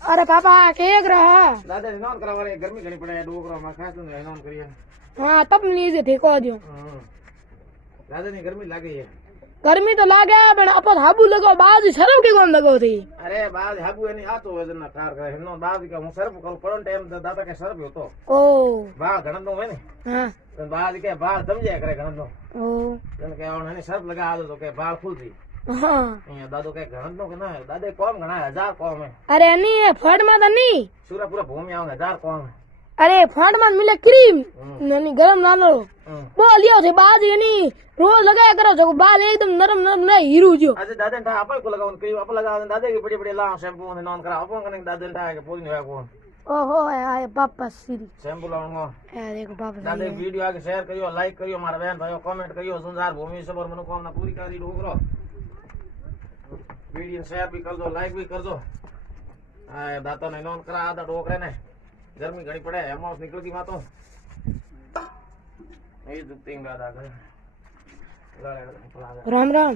अरे पापा के रहा दादा ने नॉन करावा रे गर्मी घणी पड़े डोकरा में खास ने नॉन करिए। हाँ तब लीजिए थे को जो दादा ने गर्मी लागे है। गर्मी तो लागे पण अपन हाबू लगो बाज शर्म के कौन लगो थी। अरे बाज हाबू नहीं आतो वजन ना कार करे नो बाज का हूं सर्फ करो पड़न टाइम दादा के सर्फ होतो ओ बा घणन तो है ने हां तो बाज के बाल समझे करे घणन तो ओ जन के और ने सर्फ लगा दो तो के बाल फूल थी। हां ये दादो के घणन तो के ना दादे कौम घणा 1000 कौम है। अरे नहीं फट में तो नहीं पूरा पूरा भूमि आवे 1000 कौम है। अरे फट में मिले क्रीम नहीं गरम नानो बोलियो थे बाज यानी रोज लगाया करो जो बाल एकदम नरम नरम नहीं हीरू जो। अरे दादा ने आपल को लगावन क्रीम आपल लगा दादे के बड़ी बड़ी ला शैम्पू ने नॉन करा अपन कने दादा ने के पूरी नहीं को ओहो आए पापा सीरी शैम्पू लाऊंगा। ए देखो पापा दादे वीडियो आगे शेयर करियो लाइक करियो मारा बहन भाइयों कमेंट करियो सुंदर भूमि सब और मनोकामना पूरी करी डोकरो वीडियो शेयर भी कर दो लाइक भी कर दो। आ दाता ने नॉन करा आधा डोकरे ने गर्मी घणी पड़े अमाउंट निकल की मातो ये दुतिंग दादा करे राम राम।